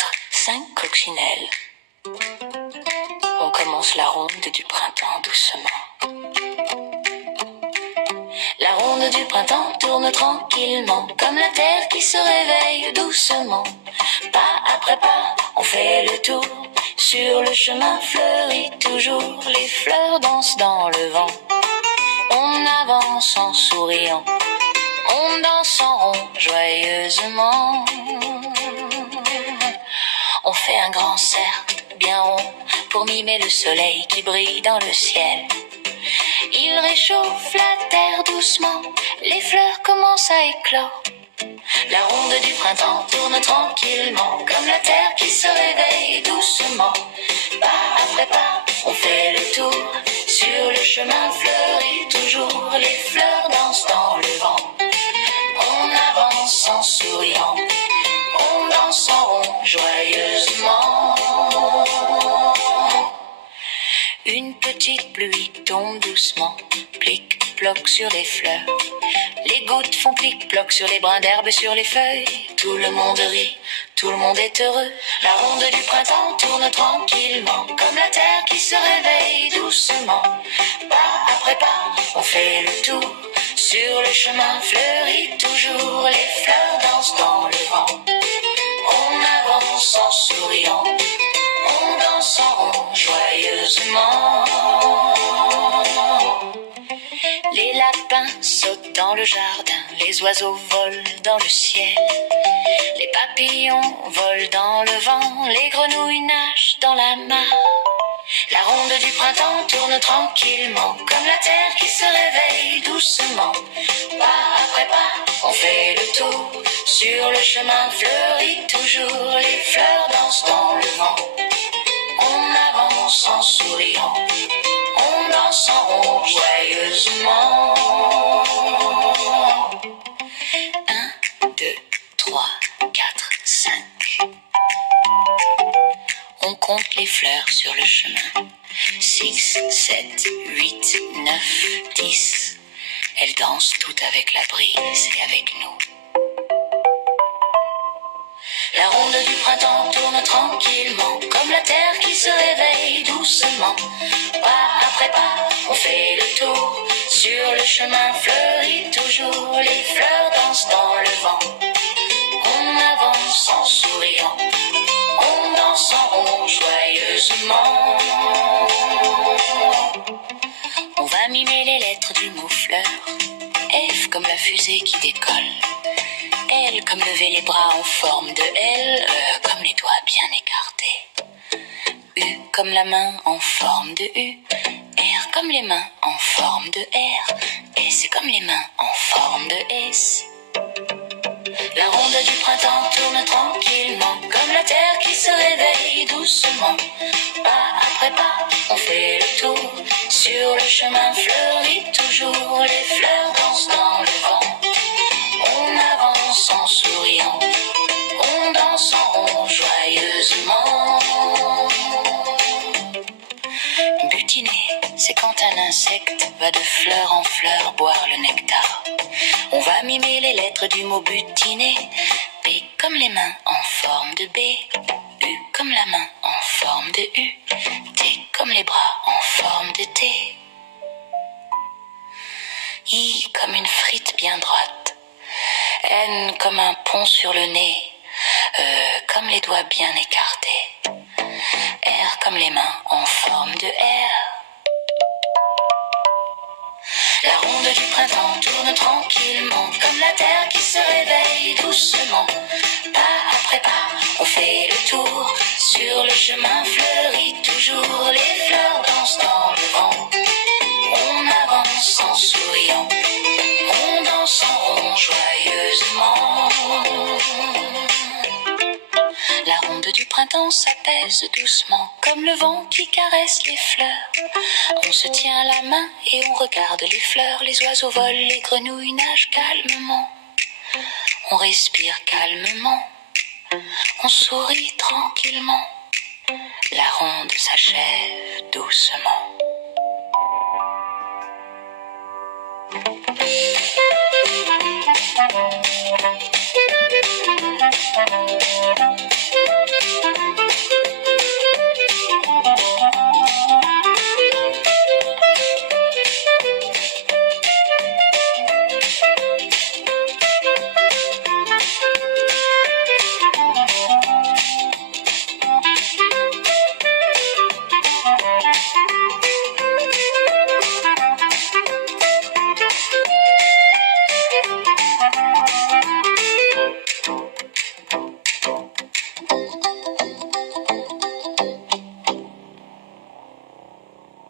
4, 5 coccinelles. On commence la ronde du printemps doucement. La ronde du printemps tourne tranquillement, comme la terre qui se réveille doucement. Pas après pas, on fait le tour. Sur le chemin fleuri toujours, les fleurs dansent dans le vent. On avance en souriant, on danse en rond joyeusement. On fait un grand cercle bien rond pour mimer le soleil qui brille dans le ciel. Il réchauffe la terre doucement, les fleurs commencent à éclore. La ronde du printemps tourne tranquillement, comme la terre qui se réveille doucement. Pas après pas, on fait le tour. Sur le chemin fleuri toujours, les fleurs dansent dans le vent. On avance en souriant, on danse en rond joyeusement. Une petite pluie tombe doucement, plic-ploc sur les fleurs. Les gouttes font plic-ploc sur les brins d'herbe et sur les feuilles. Tout le monde rit, tout le monde est heureux. La ronde du printemps tourne tranquillement, comme la terre qui se réveille doucement. Pas après pas, on fait le tour. Sur le chemin fleuri toujours, les fleurs dansent dans le vent. On avance en souriant, on danse en rond joyeusement. Les lapins sautent dans le jardin, les oiseaux volent dans le ciel. Les papillons volent dans le vent, les grenouilles nagent dans la mare. La ronde du printemps tourne tranquillement, comme la terre qui se réveille doucement. Pas après pas, on fait le tour. Sur le chemin fleuri toujours, les fleurs dansent dans le vent. On avance en souriant, on danse en rond joyeusement. 1, 2, 3, 4, 5. On compte les fleurs sur le chemin. 6, 7, 8, 9, 10. Elles dansent toutes avec la brise et avec nous. La ronde du printemps tourne tranquillement, comme la terre qui se réveille doucement. Pas après pas, on fait le tour. Sur le chemin fleuri toujours, les fleurs dansent dans le vent. On avance en souriant, on danse en rond joyeusement. On va mimer les lettres du mot fleur. F comme la fusée qui décolle. L comme lever les bras en forme de L. E comme les doigts bien écartés. U comme la main en forme de U. R comme les mains en forme de R. S comme les mains en forme de S. La ronde du printemps tourne tranquillement, comme la terre qui se réveille doucement. Pas après pas, on fait le tour. Sur le chemin fleuri toujours, les fleurs dansent dans le vent. On avance en souriant, on danse en rond joyeusement. Butiner, c'est quand un insecte va de fleur en fleur boire le nectar. On va mimer les lettres du mot butiner. B comme les mains en forme de B. U comme la main en forme de U. T comme les bras en forme de T. I comme une frite bien droite. N comme un pont sur le nez. E comme les doigts bien écartés. R comme les mains en forme de R. La ronde du printemps tourne tranquillement, comme la terre qui se réveille doucement. Pas après pas, on fait le tour. Sur le chemin fleuri toujours, les fleurs dansent dans le vent. On avance en souriant, on danse en rond joyeusement. La ronde du printemps s'apaise doucement, comme le vent qui caresse les fleurs. On se tient la main et on regarde les fleurs. Les oiseaux volent, les grenouilles nagent calmement. On respire calmement, on sourit tranquillement. La ronde s'achève doucement.